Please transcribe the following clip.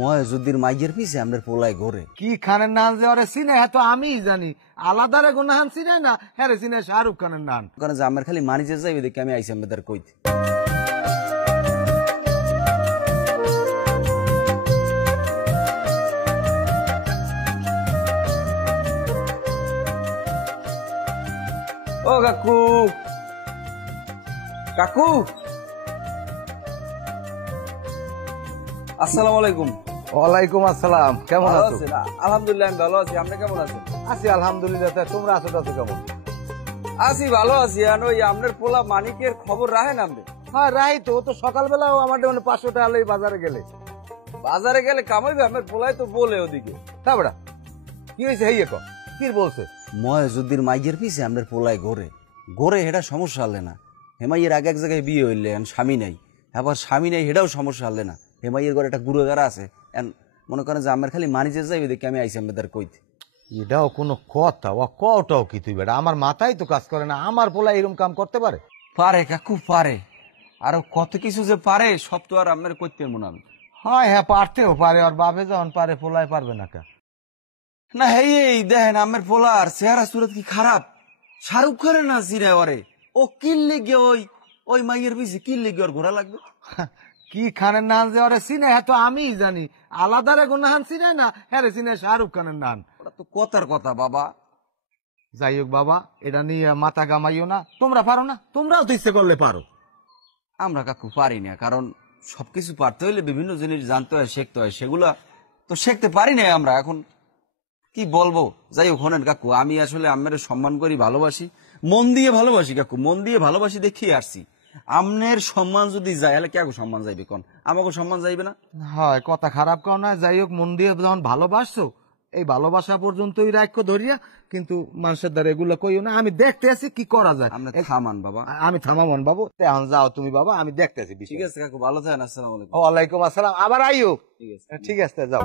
ময়জুদ্দির মাইয়ের পিছে আমাদের পোলায় ঘরে কি খানের নান যে ওরে চিনে হ্যাঁ তো আমিই জানি, আলাদারে গুনাহান চিনে না, হ্যাঁ রে চিনে শাহরুখ খানের নান। কারণ যে আমার খালি মানিজে যাইবে দেখে আমি আইসি আমাদের কইতে। ও কাকু, কাকু আসসালামু আলাইকুম। ওয়ালাইকুম আসসালাম, কেমন আছো? আলহামদুলিল্লাহ আমি ভালো আছি, আপনি কেমন আছেন? আছি আলহামদুলিল্লাহ। তোমরা আছো আছো কেমন? আছি ভালো আছি। ওই আপনার পোলা মানিকের খবর রাখেন আপনি? হ্যাঁ রাই তো, তো সকালবেলাও আমার 500 টাকা লই বাজারে গেলে। বাজারে গেলে কামাইবে? আপনার পোলাই তো বলে ওদিকে। তা বেড়া কি হয়েছে? হেই কো কি বলছে? ময়জুদ্দির মাইয়ের পিছে আমাদের পোলায় ঘরে ঘরে, এটা সমস্যা হলে না। হেমাইয়ের আগে এক জায়গায় বিয়ে হইলে স্বামী নাই, আবার স্বামী নাই, এটাও সমস্যা হলে না। হেমাইয়ের ঘরে একটা গুরুগারা আছে, মনে করেন যে আমার খালি মানিজে যাইবে দেখে আমি আইসি আমাদের কইতে। এটাও কোনো কথা? ও কটাও কি তুই বেটা, আমার মাথায় তো কাজ করে না। আমার পোলা এরকম কাম করতে পারে? পারে কাকু পারে, আরো কত কিছু যে পারে সব তো আর আপনার করতে মনে হবে। হ্যাঁ হ্যাঁ পারতেও পারে, আর বাবে যখন পারে পোলায় পারবে না কে? না এই দেখেন আমার পোলার চেহারা সুরত কি খারাপ, শাহরুখ খানের না চিনে ওরে। ও কিল্লে গিয়ে ওই মাইয়ের পিছে কিল্লে গিয়ে ওর ঘোরা লাগবে। কি খানের নান যে ওরে চিনে হ্যাঁ তো আমিই জানি, আলাদারে গুনাহান চিনে না, হ্যাঁ রে চিনে শাহরুখ খানের নান। ওটা তো কথার কথা বাবা। যাই হোক বাবা, এটা নিয়ে মাথা গামাইও না। তোমরা পারো না? তোমরাও তো ইচ্ছে করলে পারো। আমরা কাকু পারি না, কারণ সবকিছু পারতে হইলে বিভিন্ন জিনিস জানতে হয়, শিখতে হয়, সেগুলা তো শিখতে পারি না আমরা। এখন কি বলবো? যাই হোক শোনেন কাকু, আমি আসলে আমার সম্মান করি, ভালোবাসি, মন দিয়ে ভালোবাসি কাকু, মন দিয়ে ভালোবাসি দেখিয়ে আসছি। আমনের সম্মান যদি যায় তাহলে কে সম্মান যাইবে? কোন আমাকে সম্মান যাইবে না? হয় কথা খারাপ কাও না। যাই হোক, মন দিয়ে যখন ভালোবাসছো, এই ভালোবাসা পর্যন্তই রাখো ধরিয়া, কিন্তু মানুষের দ্বারা এগুলো কইও না। আমি দেখতে আছি কি করা যায়। আমরা থামান বাবা। আমি থামামন বাবু, এখন যাও তুমি বাবা, আমি দেখতে আছি। ঠিক আছে কাকু, ভালো থাকেন। আসসালামু আলাইকুম। ওয়ালাইকুম আসসালাম, আবার আইও। ঠিক আছে, ঠিক আছে, যাও।